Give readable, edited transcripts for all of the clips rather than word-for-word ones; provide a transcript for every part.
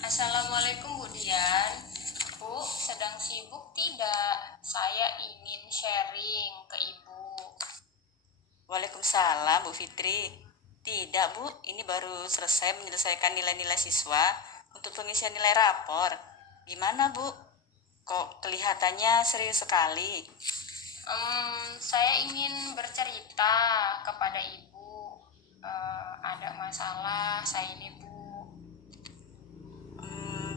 Assalamualaikum Bu Dian. Bu, sedang sibuk tidak? Saya ingin sharing ke Ibu. Waalaikumsalam Bu Fitri. Tidak Bu, ini baru selesai menyelesaikan nilai-nilai siswa untuk pengisian nilai rapor. Gimana Bu? Kok kelihatannya serius sekali? Saya ingin bercerita kepada Ibu. Ada masalah saya ini Bu.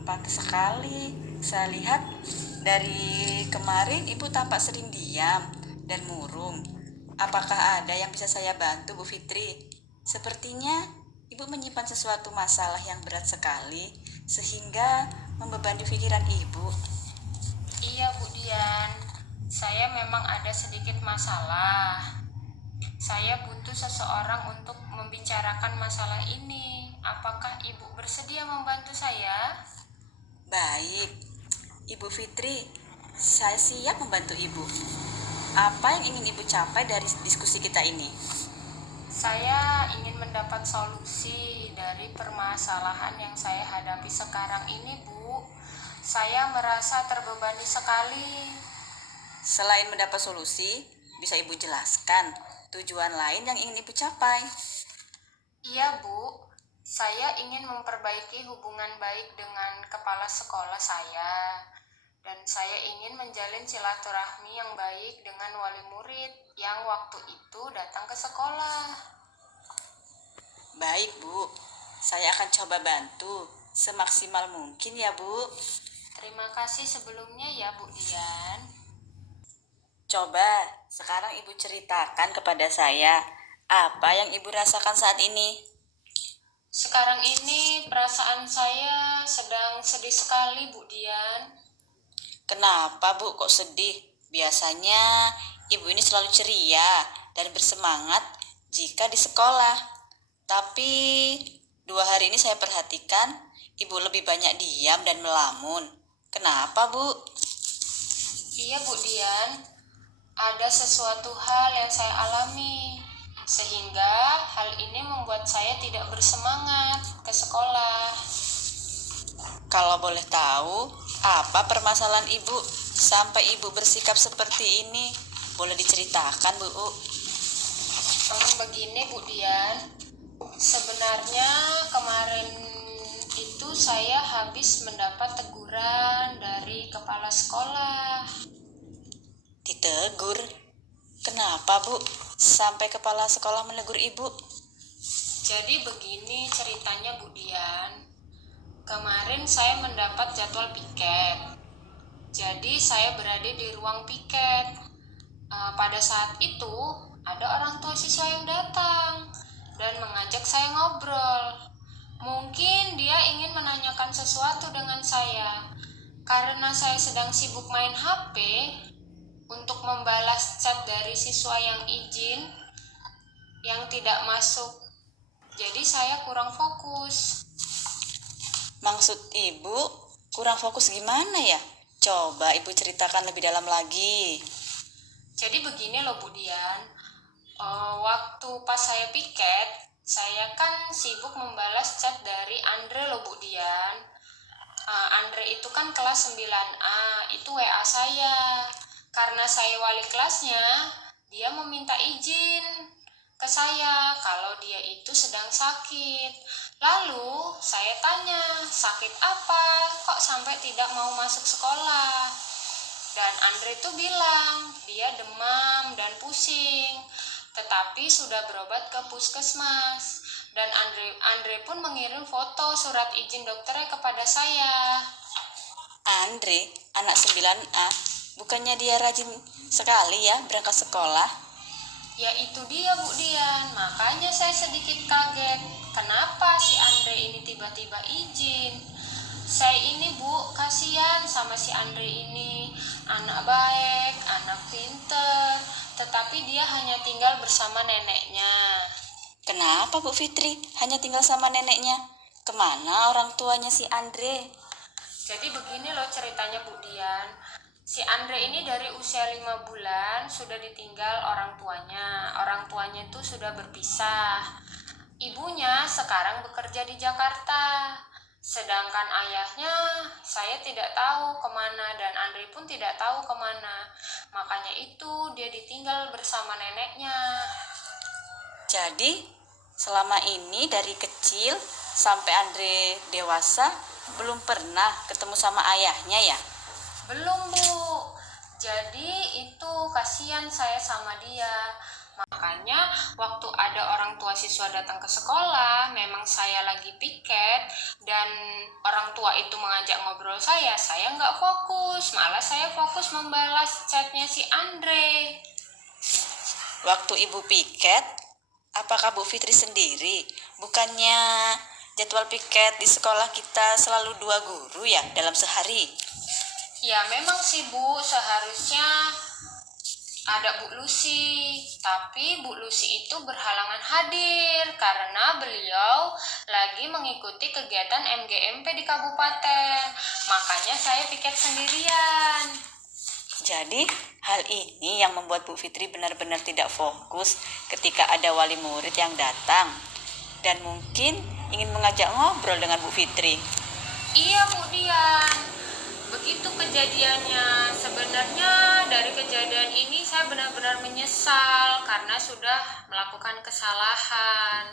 Pantas sekali. Saya lihat dari kemarin Ibu tampak sering diam dan murung. Apakah ada yang bisa saya bantu Bu Fitri? Sepertinya Ibu menyimpan sesuatu masalah yang berat sekali sehingga membebani pikiran Ibu. Iya Bu Dian, saya memang ada sedikit masalah. Saya butuh seseorang untuk membicarakan masalah ini. Apakah Ibu bersedia membantu saya? Baik, Ibu Fitri, saya siap membantu Ibu. Apa yang ingin Ibu capai dari diskusi kita ini? Saya ingin mendapat solusi dari permasalahan yang saya hadapi sekarang ini, Bu. Saya merasa terbebani sekali. Selain mendapat solusi, bisa Ibu jelaskan tujuan lain yang ingin Ibu capai? Iya, Bu. Saya ingin memperbaiki hubungan baik dengan kepala sekolah saya. Dan saya ingin menjalin silaturahmi yang baik dengan wali murid yang waktu itu datang ke sekolah. Baik Bu, saya akan coba bantu semaksimal mungkin ya Bu. Terima kasih sebelumnya ya, Bu Dian. Coba sekarang Ibu ceritakan kepada saya apa yang Ibu rasakan saat ini. Sekarang ini perasaan saya sedang sedih sekali, Bu Dian. Kenapa Bu kok sedih? Biasanya Ibu ini selalu ceria dan bersemangat jika di sekolah. Tapi 2 hari ini saya perhatikan Ibu lebih banyak diam dan melamun. Kenapa Bu? Iya, Bu Dian. Ada sesuatu hal yang saya alami, sehingga hal ini membuat saya tidak bersemangat ke sekolah. Kalau boleh tahu, apa permasalahan Ibu sampai Ibu bersikap seperti ini? Boleh diceritakan Bu? Begini, Bu Dian. Sebenarnya kemarin itu saya habis mendapat teguran dari kepala sekolah. Ditegur? Kenapa Bu? Sampai kepala sekolah menegur Ibu? Jadi begini ceritanya, Bu Dian. Kemarin saya mendapat jadwal piket. Jadi saya berada di ruang piket. Pada saat itu ada orang tua siswa yang datang dan mengajak saya ngobrol. Mungkin dia ingin menanyakan sesuatu dengan saya. Karena saya sedang sibuk main HP untuk membalas chat dari siswa yang izin yang tidak masuk. Jadi saya kurang fokus. Maksud Ibu kurang fokus gimana ya? Coba Ibu ceritakan lebih dalam lagi. Jadi begini loh Bu Dian, waktu pas saya piket, saya kan sibuk membalas chat dari Andre loh Bu Dian. Andre itu kan kelas 9A, itu WA saya. Karena saya wali kelasnya, dia meminta izin ke saya kalau dia itu sedang sakit. Lalu saya tanya, sakit apa? Kok sampai tidak mau masuk sekolah? Dan Andre tuh bilang dia demam dan pusing, tetapi sudah berobat ke puskesmas. Dan Andre pun mengirim foto surat izin dokternya kepada saya. Andre, anak 9A, bukannya dia rajin sekali ya berangkat sekolah? Ya itu dia Bu Dian, makanya saya sedikit kaget. Kenapa si Andre ini tiba-tiba izin? Saya ini Bu, kasihan sama si Andre ini. Anak baik, anak pinter, tetapi dia hanya tinggal bersama neneknya. Kenapa Bu Fitri hanya tinggal sama neneknya? Kemana orang tuanya si Andre? Jadi begini loh ceritanya Bu Dian. Si Andre ini dari usia 5 bulan sudah ditinggal orang tuanya. Orang tuanya itu sudah berpisah. Ibunya sekarang bekerja di Jakarta. Sedangkan Sedangkan ayahnya saya tidak tahu kemana dan Andre pun tidak tahu kemana. Makanya itu dia ditinggal bersama neneknya. Jadi, selama ini dari kecil sampai Andre dewasa belum pernah ketemu sama ayahnya ya? Belum, Bu. Jadi itu kasihan saya sama dia. Makanya waktu ada orang tua siswa datang ke sekolah, memang saya lagi piket dan orang tua itu mengajak ngobrol saya nggak fokus, malah saya fokus membalas chatnya si Andre. Waktu ibu piket, apakah Bu Fitri sendiri? Bukannya jadwal piket di sekolah kita selalu 2 guru ya dalam sehari? Ya memang sih Bu, seharusnya ada Bu Lucy, tapi Bu Lucy itu berhalangan hadir karena beliau lagi mengikuti kegiatan MGMP di kabupaten. Makanya saya piket sendirian. Jadi, hal ini yang membuat Bu Fitri benar-benar tidak fokus ketika ada wali murid yang datang dan mungkin ingin mengajak ngobrol dengan Bu Fitri. Iya Bu Dian, begitu kejadiannya. Sebenarnya dari kejadian ini saya benar-benar menyesal karena sudah melakukan kesalahan.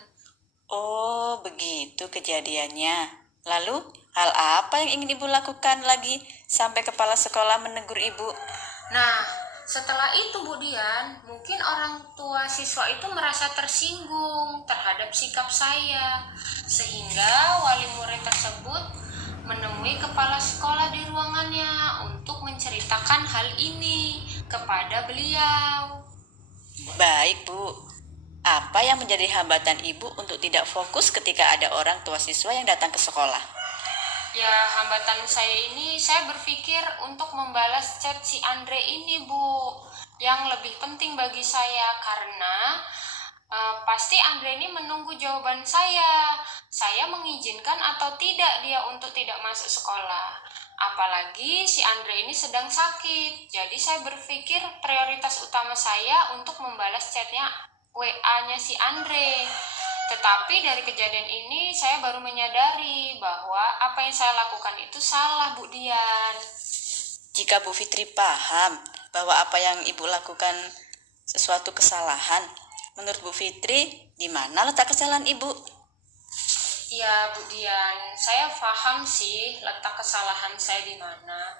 Oh, begitu kejadiannya. Lalu, hal apa yang ingin Ibu lakukan lagi sampai kepala sekolah menegur Ibu? Nah, setelah itu Bu Dian, mungkin orang tua siswa itu merasa tersinggung terhadap sikap saya, sehingga wali murid tersebut menemui kepala sekolah di ruangannya untuk menceritakan hal ini kepada beliau. Baik, Bu. Apa yang menjadi hambatan Ibu untuk tidak fokus ketika ada orang tua siswa yang datang ke sekolah? Ya, hambatan saya ini, saya berpikir untuk membalas chat si Andre ini, Bu. Yang lebih penting bagi saya karena pasti Andre ini menunggu jawaban saya. Saya mengizinkan atau tidak dia untuk tidak masuk sekolah. Apalagi si Andre ini sedang sakit. Jadi saya berpikir prioritas utama saya untuk membalas chatnya WA-nya si Andre. Tetapi dari kejadian ini saya baru menyadari bahwa apa yang saya lakukan itu salah, Bu Dian. Jika Bu Fitri paham bahwa apa yang Ibu lakukan sesuatu kesalahan, menurut Bu Fitri, di mana letak kesalahan Ibu? Ya, Bu Dian, saya paham sih letak kesalahan saya di mana.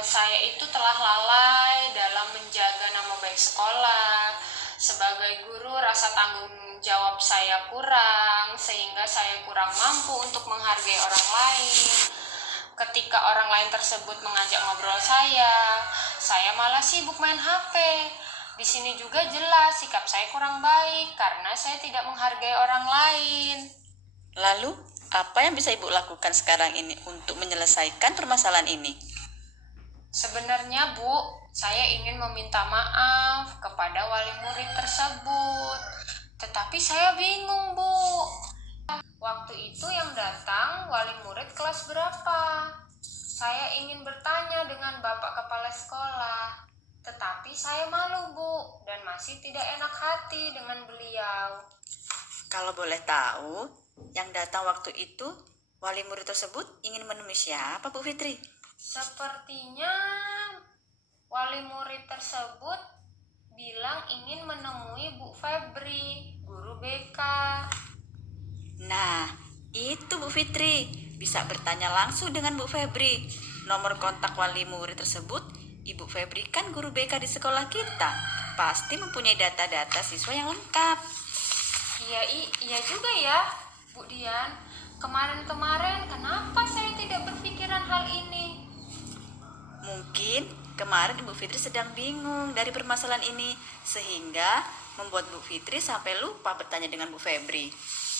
Saya itu telah lalai dalam menjaga nama baik sekolah. Sebagai guru, rasa tanggung jawab saya kurang, sehingga saya kurang mampu untuk menghargai orang lain. Ketika orang lain tersebut mengajak ngobrol saya malah sibuk main HP. Di sini juga jelas sikap saya kurang baik karena saya tidak menghargai orang lain. Lalu, apa yang bisa Ibu lakukan sekarang ini untuk menyelesaikan permasalahan ini? Sebenarnya Bu, saya ingin meminta maaf kepada wali murid tersebut. Tetapi saya bingung Bu. Waktu itu yang datang wali murid kelas berapa? Saya ingin bertanya dengan Bapak Kepala Sekolah. Tetapi saya malu Bu, dan masih tidak enak hati dengan beliau. Kalau boleh tahu, yang datang waktu itu, wali murid tersebut ingin menemui siapa, Bu Fitri? Sepertinya wali murid tersebut bilang ingin menemui Bu Febri, guru BK. Nah, itu Bu Fitri. Bisa bertanya langsung dengan Bu Febri. Nomor kontak wali murid tersebut, Ibu Febri kan guru BK di sekolah kita. Pasti mempunyai data-data siswa yang lengkap. Iya juga ya, Bu Dian. Kemarin-kemarin kenapa saya tidak berpikiran hal ini? Mungkin kemarin Ibu Fitri sedang bingung dari permasalahan ini, sehingga membuat Bu Fitri sampai lupa bertanya dengan Bu Febri.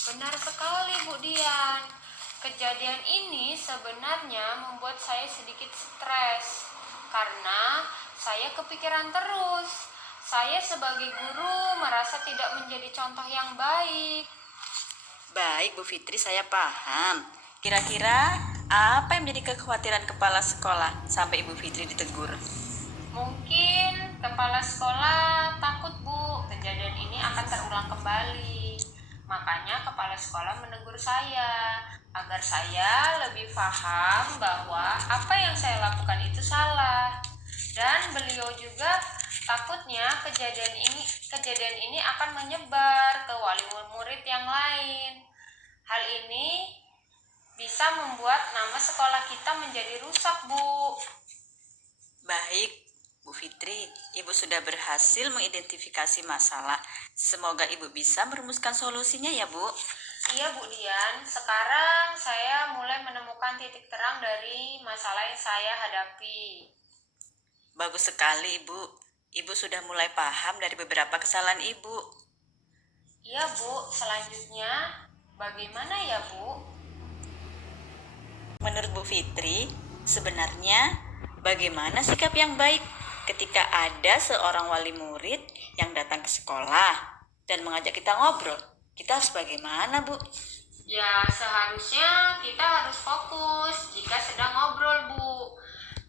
Benar sekali Bu Dian. Kejadian ini sebenarnya membuat saya sedikit stres karena saya kepikiran terus. Saya sebagai guru merasa tidak menjadi contoh yang baik. Baik Bu Fitri, saya paham. Kira-kira apa yang menjadi kekhawatiran kepala sekolah sampai Ibu Fitri ditegur? Mungkin kepala sekolah takut Bu, kejadian ini akan terulang kembali. Makanya kepala sekolah menegur saya agar saya lebih paham bahwa apa yang saya lakukan itu salah. Dan beliau juga takutnya kejadian ini akan menyebar ke wali murid yang lain. Hal ini bisa membuat nama sekolah kita menjadi rusak, Bu. Baik, Bu Fitri, Ibu sudah berhasil mengidentifikasi masalah. Semoga Ibu bisa merumuskan solusinya ya, Bu. Iya, Bu Dian. Sekarang saya mulai menemukan titik terang dari masalah yang saya hadapi. Bagus sekali, Ibu. Ibu sudah mulai paham dari beberapa kesalahan Ibu. Iya, Bu. Selanjutnya, bagaimana ya, Bu? Menurut Bu Fitri, sebenarnya bagaimana sikap yang baik ketika ada seorang wali murid yang datang ke sekolah dan mengajak kita ngobrol? Kita harus bagaimana, Bu? Ya, seharusnya kita harus fokus jika sedang ngobrol, Bu.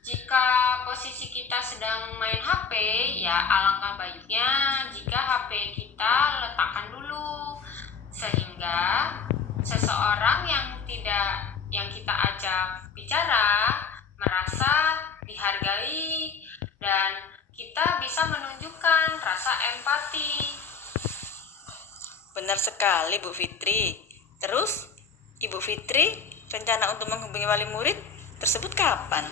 Jika posisi kita sedang main HP, ya alangkah baiknya jika HP kita letakkan dulu. Sehingga seseorang yang kita ajak bicara merasa dihargai dan kita bisa menunjukkan rasa empati. Benar sekali, Bu Fitri. Terus, Ibu Fitri rencana untuk menghubungi wali murid tersebut kapan?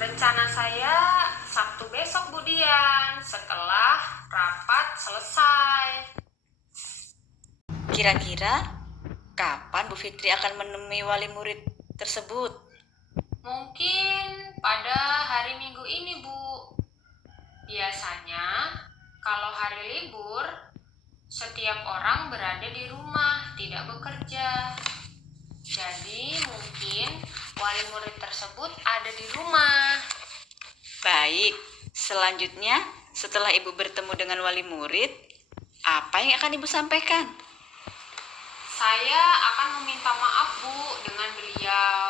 Rencana saya Sabtu besok, Bu Dian, setelah rapat selesai. Kira-kira kapan Bu Fitri akan menemui wali murid tersebut? Mungkin pada hari Minggu ini, Bu. Biasanya, kalau hari libur, setiap orang berada di rumah, tidak bekerja. Jadi, mungkin wali murid tersebut ada di rumah. Baik, selanjutnya setelah Ibu bertemu dengan wali murid, apa yang akan Ibu sampaikan? Saya akan meminta maaf, Bu, dengan beliau.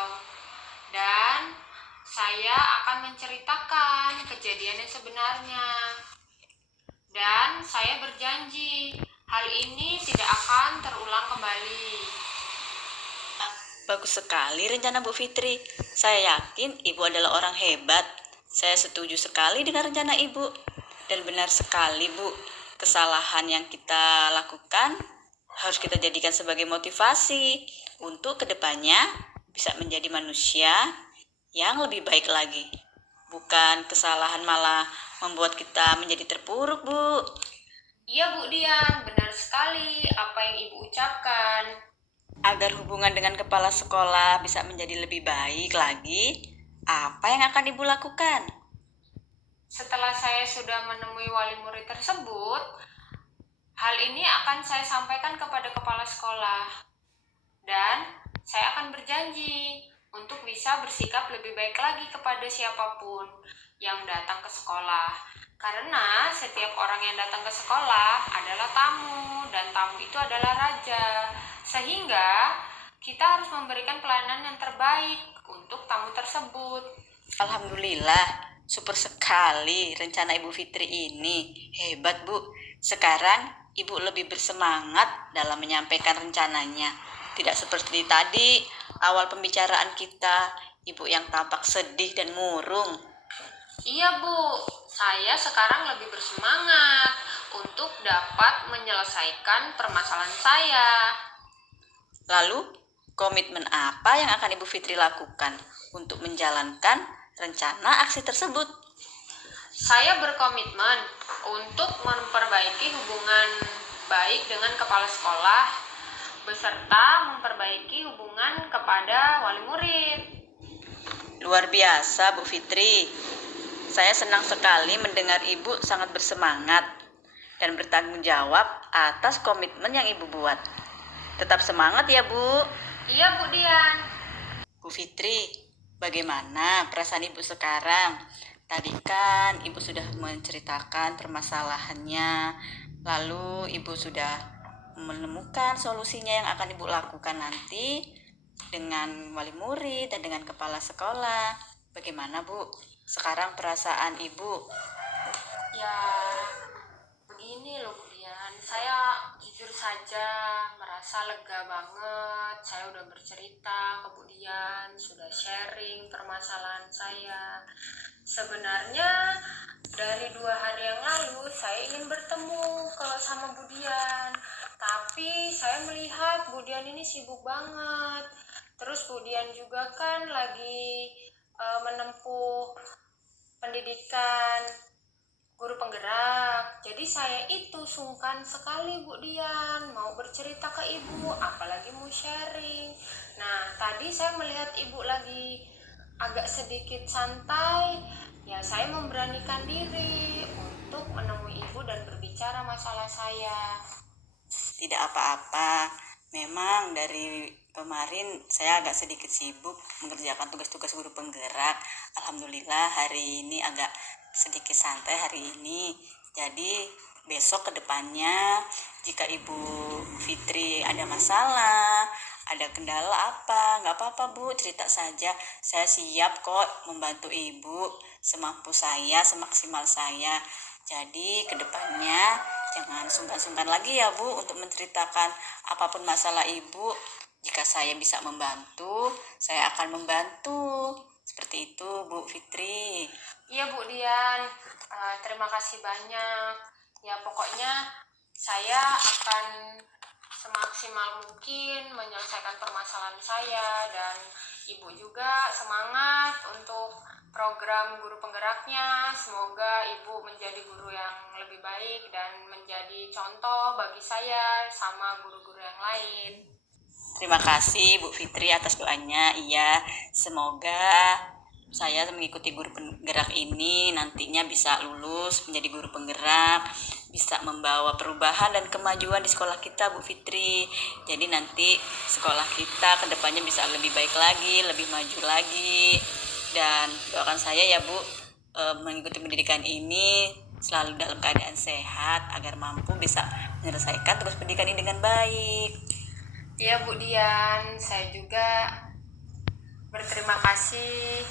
Dan saya akan menceritakan kejadian yang sebenarnya. Dan saya berjanji, hal ini tidak akan terulang kembali. Bagus sekali rencana Bu Fitri. Saya yakin Ibu adalah orang hebat. Saya setuju sekali dengan rencana Ibu. Dan benar sekali, Bu. Kesalahan yang kita lakukan harus kita jadikan sebagai motivasi untuk kedepannya bisa menjadi manusia yang lebih baik lagi. Bukan kesalahan malah membuat kita menjadi terpuruk, Bu. Iya, Bu Dian, benar sekali apa yang Ibu ucapkan. Agar hubungan dengan kepala sekolah bisa menjadi lebih baik lagi, apa yang akan Ibu lakukan? Setelah saya sudah menemui wali murid tersebut, hal ini akan saya sampaikan kepada kepala sekolah. Dan saya akan berjanji untuk bisa bersikap lebih baik lagi kepada siapapun yang datang ke sekolah. Karena setiap orang yang datang ke sekolah adalah tamu, dan tamu itu adalah raja. Sehingga kita harus memberikan pelayanan yang terbaik untuk tamu tersebut. Alhamdulillah, super sekali rencana Ibu Fitri ini. Hebat, Bu. Sekarang Ibu lebih bersemangat dalam menyampaikan rencananya. Tidak seperti tadi, awal pembicaraan kita, Ibu yang tampak sedih dan murung. Iya, Bu, saya sekarang lebih bersemangat untuk dapat menyelesaikan permasalahan saya. Lalu, komitmen apa yang akan Ibu Fitri lakukan untuk menjalankan rencana aksi tersebut? Saya berkomitmen untuk memperbaiki hubungan baik dengan kepala sekolah, beserta memperbaiki hubungan kepada wali murid. Luar biasa, Bu Fitri. Saya senang sekali mendengar Ibu sangat bersemangat dan bertanggung jawab atas komitmen yang Ibu buat. Tetap semangat ya, Bu. Iya, Bu Dian. Bu Fitri, bagaimana perasaan Ibu sekarang? Tadi kan Ibu sudah menceritakan permasalahannya, lalu Ibu sudah menemukan solusinya yang akan Ibu lakukan nanti dengan wali murid dan dengan kepala sekolah. Bagaimana, Bu? Sekarang perasaan Ibu? Ya, begini loh, Bu Dian. saya jujur saja merasa lega banget. Saya udah bercerita, kemudian sudah sharing permasalahan saya. Sebenarnya dari 2 hari yang lalu saya ingin bertemu kalau sama Budian, tapi saya melihat Budian ini sibuk banget. Terus Budian juga kan lagi menempuh pendidikan guru penggerak. Jadi saya itu sungkan sekali Bu Dian mau bercerita ke ibu, apalagi mau sharing. Nah, tadi saya melihat ibu lagi agak sedikit santai, ya saya memberanikan diri untuk menemui ibu dan berbicara masalah saya. Tidak apa-apa. Memang dari kemarin saya agak sedikit sibuk mengerjakan tugas-tugas guru penggerak. Alhamdulillah hari ini agak sedikit santai hari ini. Jadi besok kedepannya jika Ibu Fitri ada masalah, ada kendala apa, nggak apa-apa Bu, cerita saja. Saya siap kok membantu Ibu semampu saya, semaksimal saya. Jadi kedepannya jangan sungkan-sungkan lagi ya Bu untuk menceritakan apapun masalah Ibu. Jika saya bisa membantu, saya akan membantu. Seperti itu Bu Fitri. Iya Bu Dian, terima kasih banyak. Ya pokoknya saya akan semaksimal mungkin menyelesaikan permasalahan saya, dan Ibu juga semangat untuk program guru penggeraknya. Semoga Ibu menjadi guru yang lebih baik dan menjadi contoh bagi saya sama guru-guru yang lain. Terima kasih Bu Fitri atas doanya. Iya, semoga saya mengikuti guru penggerak ini nantinya bisa lulus menjadi guru penggerak, bisa membawa perubahan dan kemajuan di sekolah kita Bu Fitri. Jadi nanti sekolah kita kedepannya bisa lebih baik lagi, lebih maju lagi. Dan doakan saya ya Bu, mengikuti pendidikan ini selalu dalam keadaan sehat agar mampu bisa menyelesaikan tugas pendidikan ini dengan baik. Iya Bu Dian, saya juga berterima kasih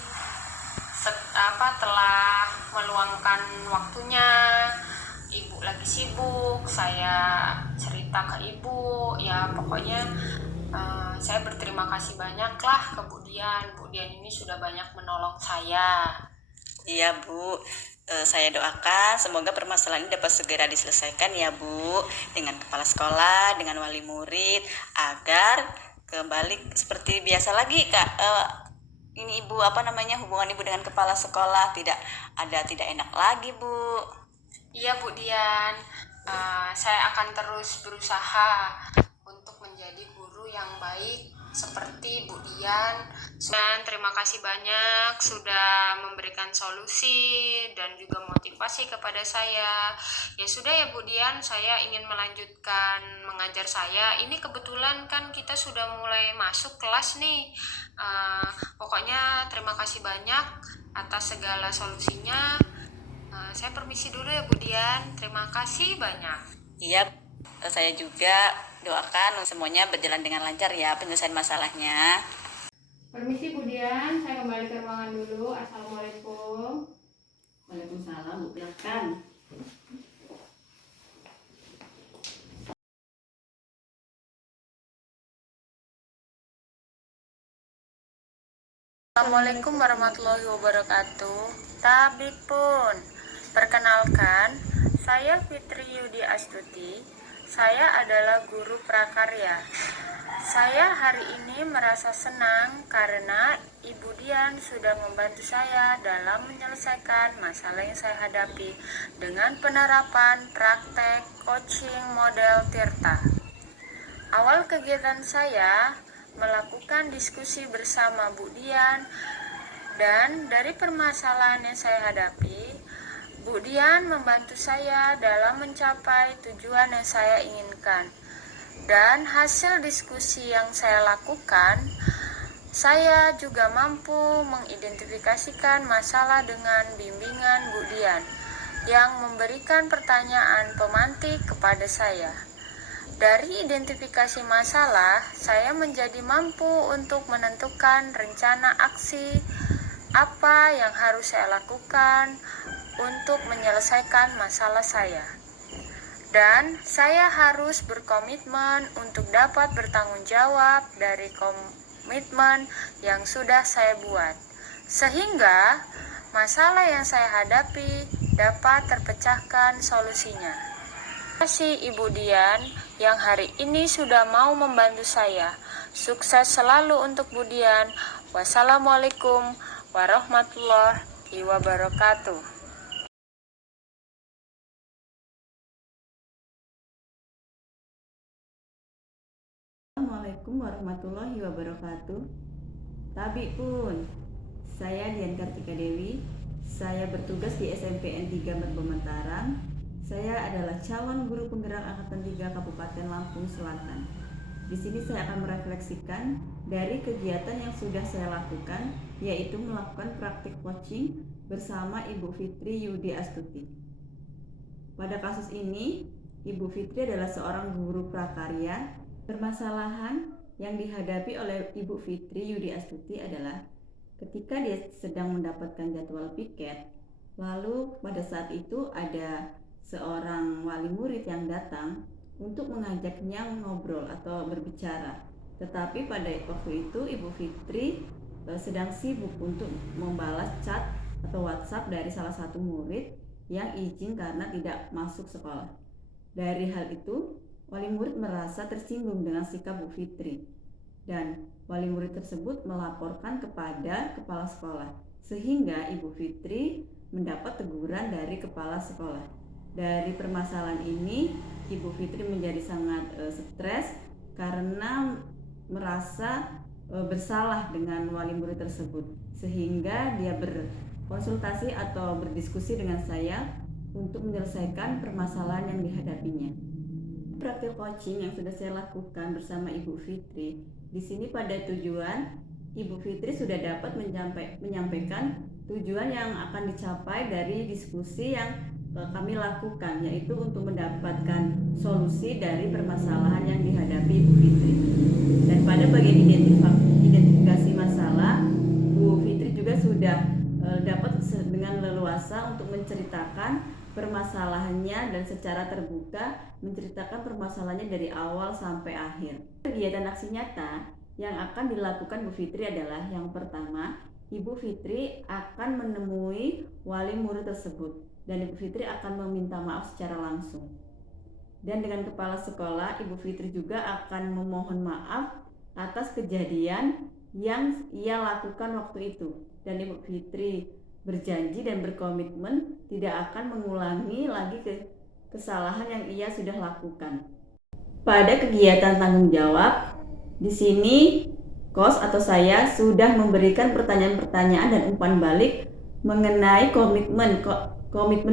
telah meluangkan waktunya. Ibu lagi sibuk, saya cerita ke ibu. Ya pokoknya saya berterima kasih banyak lah ke Bu Dian. Bu Dian ini sudah banyak menolong saya. Iya Bu, saya doakan semoga permasalahan ini dapat segera diselesaikan ya Bu, dengan kepala sekolah, dengan wali murid, agar kembali seperti biasa lagi Kak. Ini Ibu hubungan Ibu dengan kepala sekolah tidak enak lagi Bu. Iya Bu Dian, saya akan terus berusaha untuk menjadi guru yang baik seperti Bu Dian. Dan terima kasih banyak sudah memberikan solusi dan juga motivasi kepada saya. Ya sudah ya Bu Dian, saya ingin melanjutkan mengajar saya. Ini kebetulan kan kita sudah mulai masuk kelas nih. Pokoknya terima kasih banyak atas segala solusinya. Saya permisi dulu ya Bu Dian, terima kasih banyak. Iya, saya juga doakan semuanya berjalan dengan lancar ya penyelesaian masalahnya. Permisi Bu Dian, saya kembali ke ruangan dulu. Assalamualaikum. Waalaikumsalam Bu, silakan. Assalamualaikum warahmatullahi wabarakatuh. Tablik pun. Perkenalkan, saya Fitri Yudi Astuti. Saya adalah guru prakarya. Saya hari ini merasa senang karena Ibu Dian sudah membantu saya dalam menyelesaikan masalah yang saya hadapi dengan penerapan praktek coaching model Tirta. Awal kegiatan saya melakukan diskusi bersama Bu Dian, dan dari permasalahan yang saya hadapi, Bu Dian membantu saya dalam mencapai tujuan yang saya inginkan. Dan hasil diskusi yang saya lakukan, saya juga mampu mengidentifikasikan masalah dengan bimbingan Bu Dian yang memberikan pertanyaan pemantik kepada saya. Dari identifikasi masalah, saya menjadi mampu untuk menentukan rencana aksi apa yang harus saya lakukan untuk menyelesaikan masalah saya. Dan saya harus berkomitmen untuk dapat bertanggung jawab dari komitmen yang sudah saya buat, sehingga masalah yang saya hadapi dapat terpecahkan solusinya. Terima kasih Ibu Dian yang hari ini sudah mau membantu saya. Sukses selalu untuk Bu Dian. Wassalamualaikum warahmatullahi wabarakatuh. Assalamualaikum warahmatullahi wabarakatuh. Tabi pun, saya Dian Kartika Dewi. Saya bertugas di SMPN 3 Merbo Mataram. Saya adalah calon guru penggerak angkatan 3 Kabupaten Lampung Selatan. Di sini saya akan merefleksikan dari kegiatan yang sudah saya lakukan, yaitu melakukan praktik coaching bersama Ibu Fitri Yudi Astuti. Pada kasus ini, Ibu Fitri adalah seorang guru prakarya. Permasalahan yang dihadapi oleh Ibu Fitri Yudi Astuti adalah ketika dia sedang mendapatkan jadwal piket, lalu pada saat itu ada seorang wali murid yang datang untuk mengajaknya ngobrol atau berbicara. Tetapi pada waktu itu Ibu Fitri sedang sibuk untuk membalas chat atau WhatsApp dari salah satu murid yang izin karena tidak masuk sekolah. Dari hal itu, wali murid merasa tersinggung dengan sikap Bu Fitri, dan wali murid tersebut melaporkan kepada kepala sekolah, sehingga Ibu Fitri mendapat teguran dari kepala sekolah. Dari permasalahan ini, Ibu Fitri menjadi sangat stres karena merasa bersalah dengan wali murid tersebut, sehingga dia berkonsultasi atau berdiskusi dengan saya untuk menyelesaikan permasalahan yang dihadapinya. Praktik coaching yang sudah saya lakukan bersama Ibu Fitri, di sini pada tujuan Ibu Fitri sudah dapat menyampaikan tujuan yang akan dicapai dari diskusi yang kami lakukan, yaitu untuk mendapatkan solusi dari permasalahan yang dihadapi Ibu Fitri. Dan pada bagian identifikasi masalah, Bu Fitri juga sudah dapat dengan leluasa untuk menceritakan permasalahannya dan secara terbuka menceritakan permasalahannya dari awal sampai akhir. Kegiatan aksi nyata yang akan dilakukan Bu Fitri adalah yang pertama, Ibu Fitri akan menemui wali murid tersebut dan Ibu Fitri akan meminta maaf secara langsung. Dan dengan kepala sekolah, Ibu Fitri juga akan memohon maaf atas kejadian yang ia lakukan waktu itu. Dan Ibu Fitri berjanji dan berkomitmen tidak akan mengulangi lagi kesalahan yang ia sudah lakukan. Pada kegiatan tanggung jawab, di sini kos atau saya sudah memberikan pertanyaan-pertanyaan dan umpan balik mengenai komitmen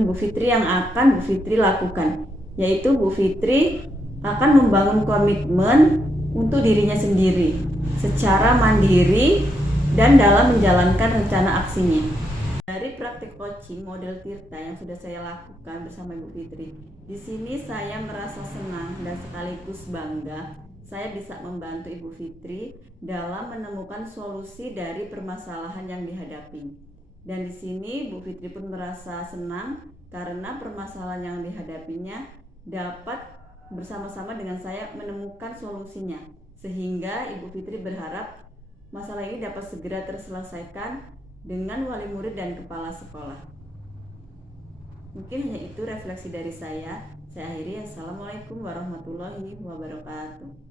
Bu Fitri yang akan Bu Fitri lakukan, yaitu Bu Fitri akan membangun komitmen untuk dirinya sendiri secara mandiri dan dalam menjalankan rencana aksinya. Dari praktik coaching model Tirta yang sudah saya lakukan bersama Ibu Fitri, di sini saya merasa senang dan sekaligus bangga saya bisa membantu Ibu Fitri dalam menemukan solusi dari permasalahan yang dihadapi. Dan di sini Bu Fitri pun merasa senang karena permasalahan yang dihadapinya dapat bersama-sama dengan saya menemukan solusinya, sehingga Ibu Fitri berharap masalah ini dapat segera terselesaikan dengan wali murid dan kepala sekolah. Mungkin hanya itu refleksi dari saya. Saya akhiri. Assalamualaikum warahmatullahi wabarakatuh.